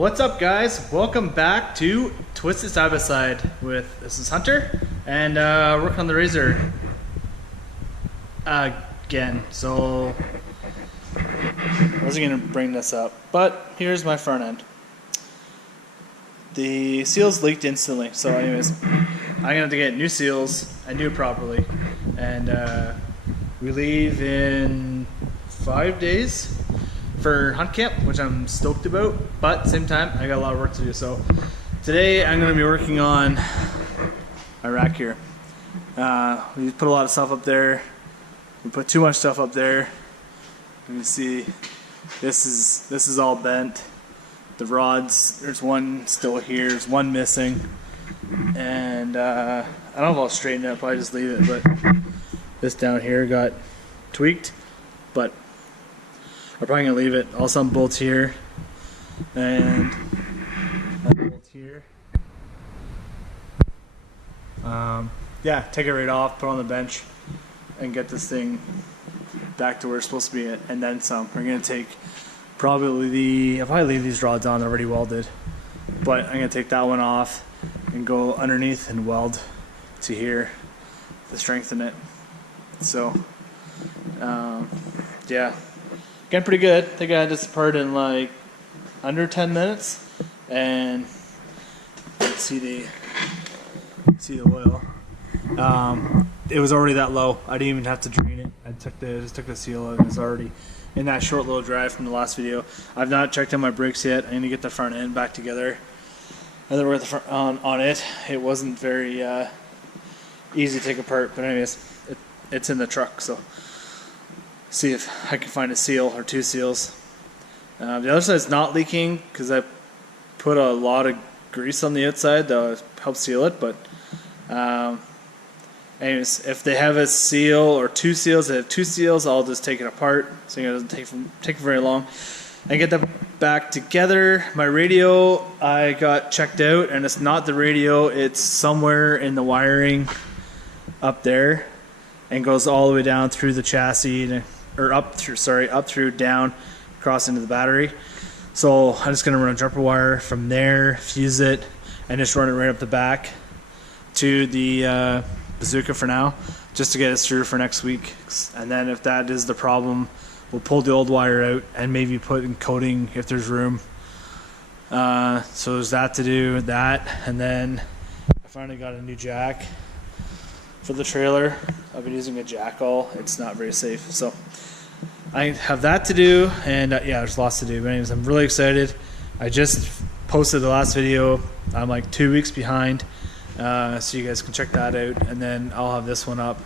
What's up, guys? Welcome back to Twisted Side by Side this is Hunter, and working on the Razor again. So I wasn't gonna bring this up, but here's my front end. The seals leaked instantly, so anyways, I'm gonna have to get new seals and do it properly. And we leave in 5 days for hunt camp, which I'm stoked about, but at the same time I got a lot of work to do. So today I'm going to be working on my rack here. We put a lot of stuff up there. We put too much stuff up there. You can see this is all bent. The rods, there's one still here, there's one missing, and I don't know if I'll straighten it up, I just leave it. But this down here got tweaked, but I'm probably gonna leave it. Also, some bolts here and that bolt here. Yeah, take it right off, put it on the bench, and get this thing back to where it's supposed to be, and then some. We're gonna take probably if I leave these rods on, they're already welded, but I'm gonna take that one off and go underneath and weld to here to strengthen it. So, yeah. Getting pretty good. I think I had this apart in like under 10 minutes, and let's see the oil. It was already that low. I didn't even have to drain it. I just took the seal out, and it's already in that short little drive from the last video. I've not checked on my brakes yet. I need to get the front end back together. And then we're at the front on it. It wasn't very easy to take apart, but anyways, it's in the truck, so. See if I can find a seal or two seals. The other side's not leaking because I put a lot of grease on the outside that helps seal it. But anyways, if they have a seal or two seals, they have two seals, I'll just take it apart so it doesn't take very long. I get that back together. My radio, I got checked out, and it's not the radio. It's somewhere in the wiring up there, and goes all the way down through the chassis up through down across into the battery. So I'm just gonna run a jumper wire from there, fuse it, and just run it right up the back to the bazooka for now, just to get us through for next week. And then if that is the problem, we'll pull the old wire out and maybe put in coating if there's room. So there's that to do, and then I finally got a new jack for the trailer. I've been using a jackal. It's not very safe, so I have that to do, and yeah, there's lots to do. But anyways, I'm really excited. I just posted the last video. I'm like 2 weeks behind, so you guys can check that out, and then I'll have this one up.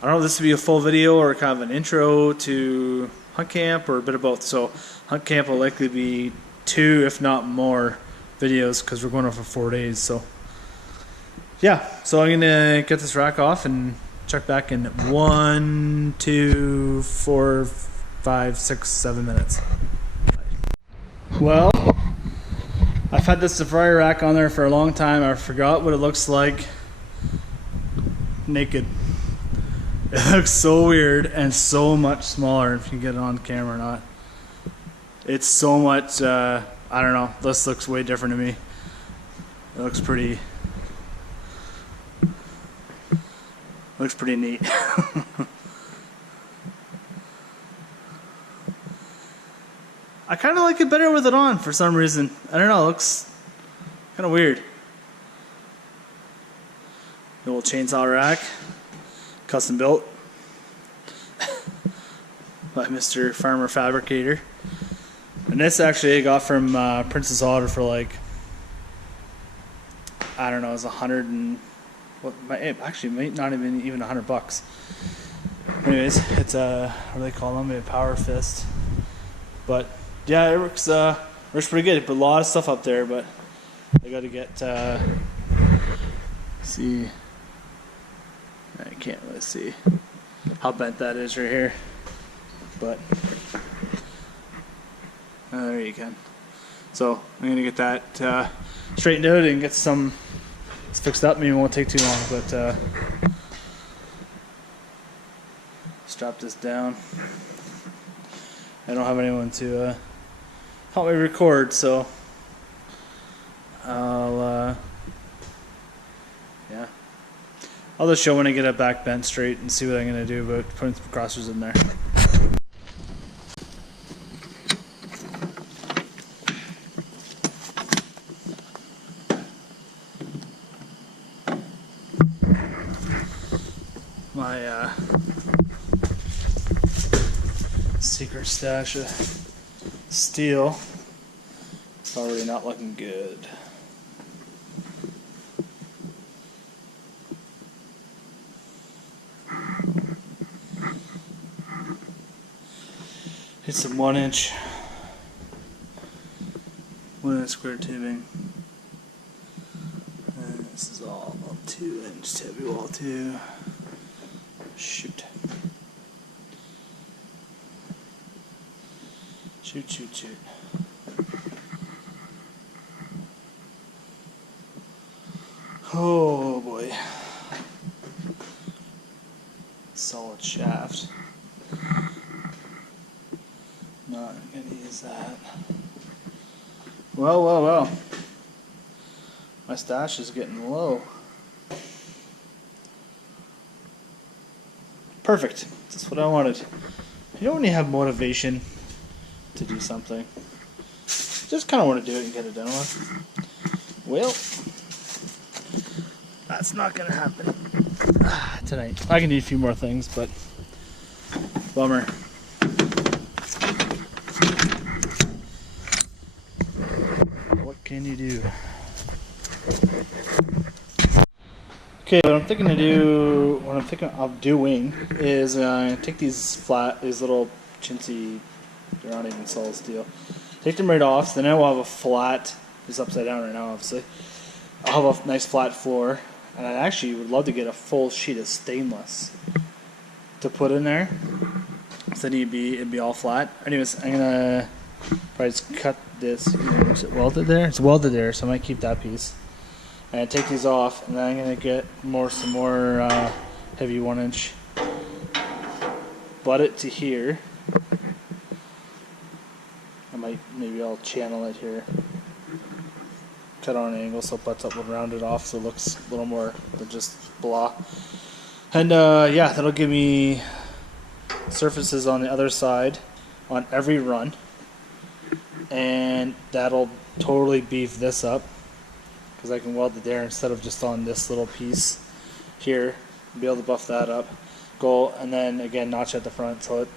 I don't know if this will be a full video or kind of an intro to hunt camp or a bit of both. So hunt camp will likely be 2, if not more, videos because we're going on for 4 days. So yeah, so I'm gonna get this rack off and check back in 1, 2, 4, 5, 6, 7 minutes. Well, I've had this Safari rack on there for a long time. I forgot what it looks like naked. It looks so weird and so much smaller, if you get it on camera or not. It's so much, I don't know, this looks way different to me. It looks pretty neat. I kind of like it better with it on for some reason. I don't know, it looks kind of weird. The old chainsaw rack, custom built by Mr. Farmer Fabricator. And this actually I got from Princess Otter for like, I don't know, it was 100 and actually might not even $100. Anyways, it's what do they call them? A power fist. But yeah, it works pretty good. Put a lot of stuff up there, but I got to get see. I can't really see how bent that is right here, but there you can. So I'm gonna get that straightened out and get some. It's fixed up. Maybe it won't take too long, but strap this down. I don't have anyone to help me record, so I'll just show when I get it back bent straight and see what I'm going to do about putting some crossers in there. My secret stash of steel is already not looking good. Hit some 1-inch square tubing. And this is all 2-inch heavy wall too. Shoot. Shoot, shoot, shoot. Oh boy. Solid shaft. Not gonna use that. Well, well, well. My stash is getting low. Perfect. That's what I wanted. You know when you have motivation to do something, just kind of want to do it and get it done with. Well, that's not gonna happen tonight. I can do a few more things, but bummer. What can you do? Okay, what I'm thinking of doing is take these little chintzy, they're not even solid steel. Take them right off. So then I will have a flat. It's upside down right now, obviously. I'll have a nice flat floor, and I actually would love to get a full sheet of stainless to put in there. So then it'd be all flat. Anyways, I'm gonna probably just cut this. Is it welded there? It's welded there, so I might keep that piece. And take these off, and then I'm gonna get some more heavy 1-inch. Butt it to here. Maybe I'll channel it here. Cut on an angle so it butts up and round it off so it looks a little more than just blah. And yeah, that'll give me surfaces on the other side on every run, and that'll totally beef this up. Because I can weld it there instead of just on this little piece here. Be able to buff that up. Go and then again notch at the front so it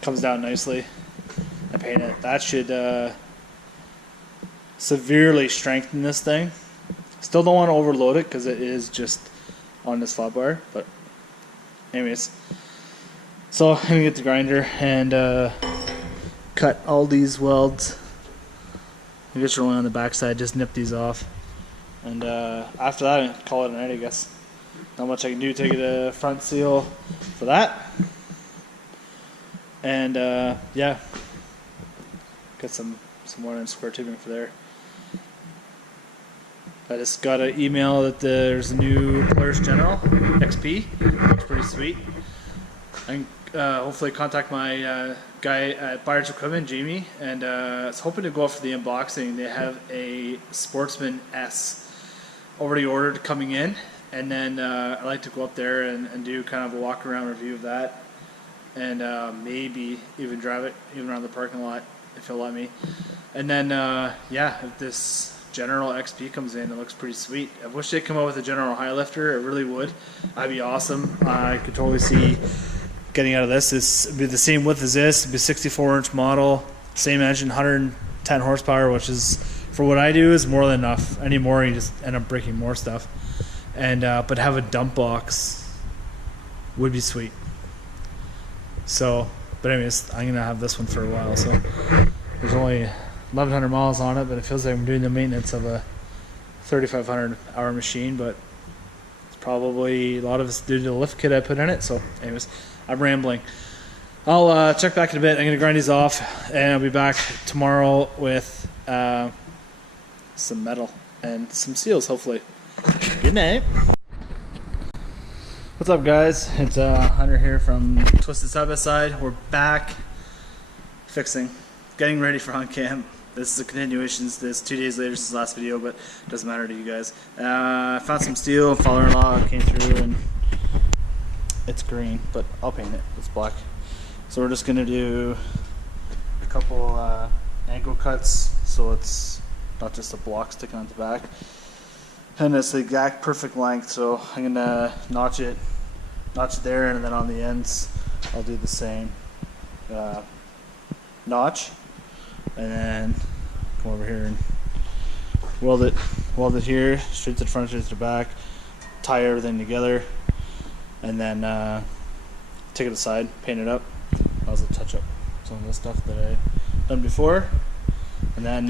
comes down nicely and paint it. That should severely strengthen this thing. Still don't want to overload it because it is just on this flat bar. But anyways, so I'm gonna get the grinder and cut all these welds. I guess you're only on the back side. Just nip these off. And after that, I call it a night, I guess. Not much I can do. Take the front seal for that. And yeah, get some 1-inch square tubing for there. I just got an email that there's a new Polaris General XP. Looks pretty sweet. I can hopefully contact my guy at Buyers Equipment, Jamie, and I was hoping to go out for the unboxing. They have a Sportsman S already ordered coming in, and then I'd like to go up there and do kind of a walk around review of that, and maybe even drive it even around the parking lot if he'll let me. And then yeah, if this General XP comes in, it looks pretty sweet. I wish they'd come out with a General Highlifter. It really would. That'd be awesome. I could totally see getting out of this. This would be the same width as this. It'd be a 64-inch model, same engine, 110 horsepower, which is, for what I do, is more than enough. Any more, you just end up breaking more stuff. And but have a dump box would be sweet. So, but anyways, I'm gonna have this one for a while. So there's only 1,100 miles on it, but it feels like I'm doing the maintenance of a 3,500 hour machine. But it's probably a lot of it's due to the lift kit I put in it. So, anyways, I'm rambling. I'll check back in a bit. I'm gonna grind these off, and I'll be back tomorrow with some metal and some seals, hopefully. Good night. What's up, guys? It's Hunter here from Twisted Side by Side. We're back fixing, getting ready for on cam. This is a continuation. This 2 days later since the last video, but it doesn't matter to you guys. I found some steel. Father-in-law came through and it's green, but I'll paint it. It's black. So we're just gonna do a couple angle cuts, so it's not just a block sticking on the back. And it's the exact perfect length, so I'm gonna notch it there, and then on the ends I'll do the same notch, and then come over here and weld it here, straight to the front, straight to the back, tie everything together, and then take it aside, paint it up. I'll also touch up some of the stuff that I done before, and then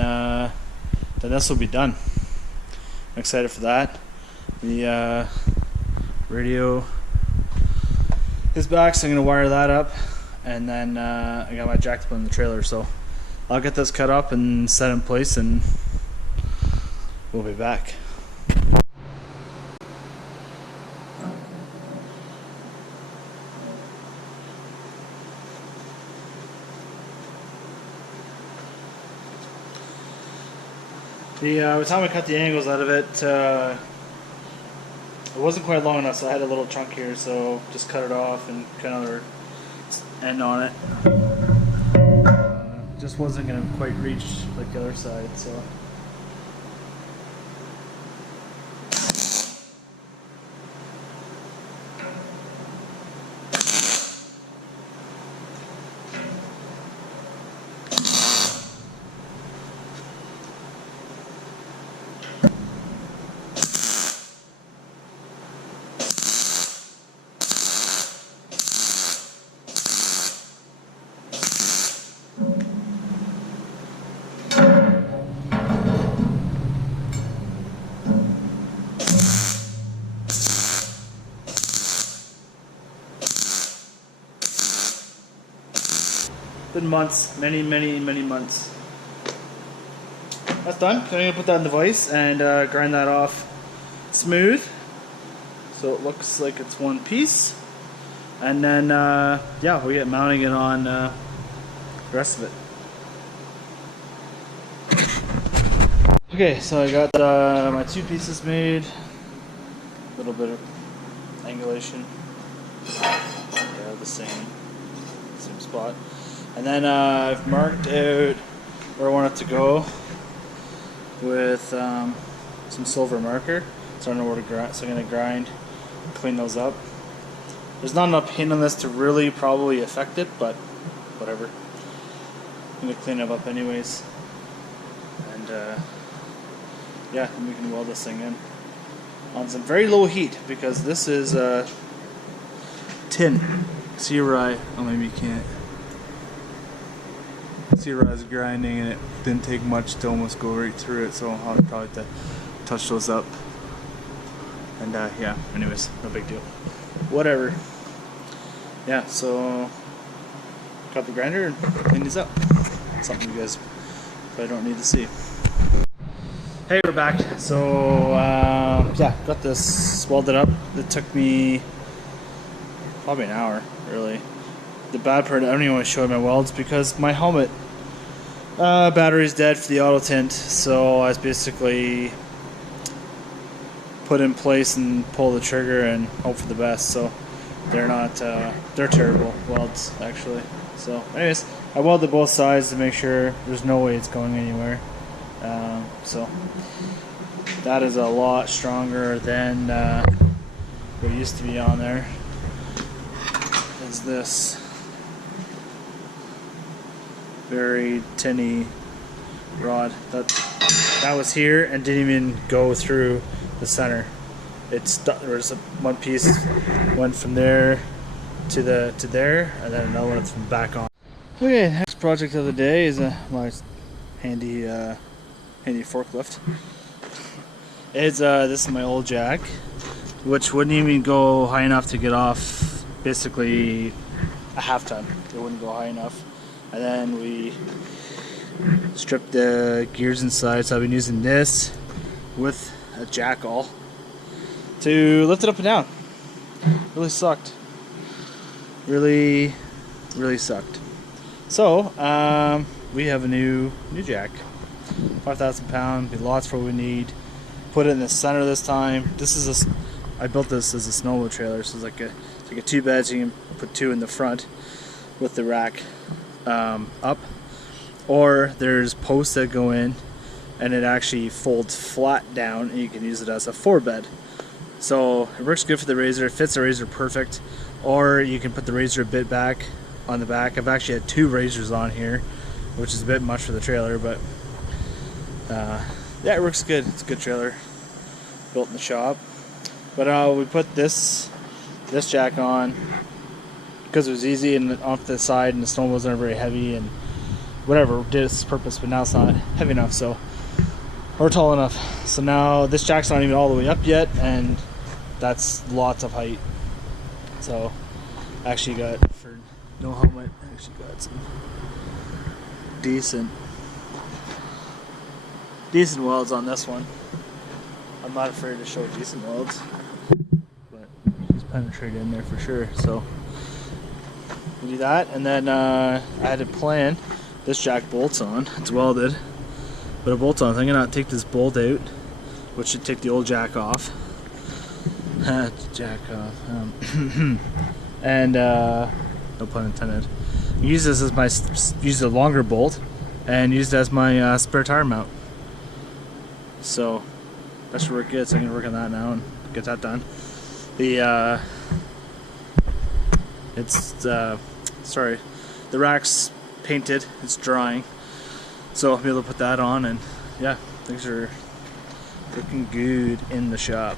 this will be done. I'm excited for that. The radio is back, so I'm gonna wire that up, and then I got my jack to put in the trailer, so I'll get this cut up and set in place, and we'll be back. By the time I cut the angles out of it, it wasn't quite long enough, so I had a little chunk here, so just cut it off and cut another end on it. Just wasn't going to quite reach like the other side, so. Been months, many months. That's done. I'm gonna put that in the vise and grind that off smooth, so it looks like it's one piece. And then yeah, we get mounting it on the rest of it. Okay, so I got my two pieces made. A little bit of angulation. They're the same spot. And then I've marked out where I want it to go with some silver marker, so I know where to grind. So I'm going to grind, clean those up. There's not enough paint on this to really probably affect it, but whatever. I'm going to clean it up anyways. And yeah, then we can weld this thing in on some very low heat, because this is tin. See right? Oh, maybe you can't. See where I was grinding, and it didn't take much to almost go right through it, so I'll probably have to touch those up. And yeah, anyways, no big deal. Whatever. Yeah, so got the grinder and clean these up. Something you guys probably don't need to see. Hey, we're back. So yeah, got this welded up. It took me probably an hour, really. The bad part, I don't even want to show my welds because my helmet battery's dead for the auto tint, so I basically put in place and pull the trigger and hope for the best. So they're not they're terrible welds, actually. So anyways, I welded both sides to make sure there's no way it's going anywhere. So that is a lot stronger than what used to be on there. Is this very tinny rod that was here and didn't even go through the center. There was one piece went from there to there, and then another one from back on. Okay, next project of the day is my handy forklift. This is my old jack, which wouldn't even go high enough to get off basically a half ton. It wouldn't go high enough. And then we stripped the gears inside, so I've been using this with a jackal to lift it up and down. Really sucked. Really sucked. So we have a new jack, 5,000 pound. Be lots for what we need. Put it in the center this time. I built this as a snowmobile trailer, so it's like a you get 2 beds, you can put 2 in the front with the rack up, or there's posts that go in and it actually folds flat down and you can use it as a 4 bed. So it works good for the RZR, it fits the RZR perfect, or you can put the RZR a bit back on the back. I've actually had 2 RZRs on here, which is a bit much for the trailer, but yeah, it works good. It's a good trailer, built in the shop. But we put this jack on because it was easy and off the side, and the snow wasn't very heavy, and whatever, did its purpose, but now it's not heavy enough, so, or tall enough. So now this jack's not even all the way up yet, and that's lots of height. So I actually got, for no helmet, I actually got some decent welds on this one. I'm not afraid to show decent welds, but it's penetrated in there for sure. So we do that, and then I had to plan. This jack bolts on. It's welded, but it bolts on. So I'm gonna take this bolt out, which should take the old jack off. Jack off. And no pun intended. Use this as my use a longer bolt, and use it as my spare tire mount. So that should work good. So I'm gonna work on that now and get that done. The sorry, the rack's painted. It's drying, so I'll be able to put that on, and yeah, things are looking good in the shop.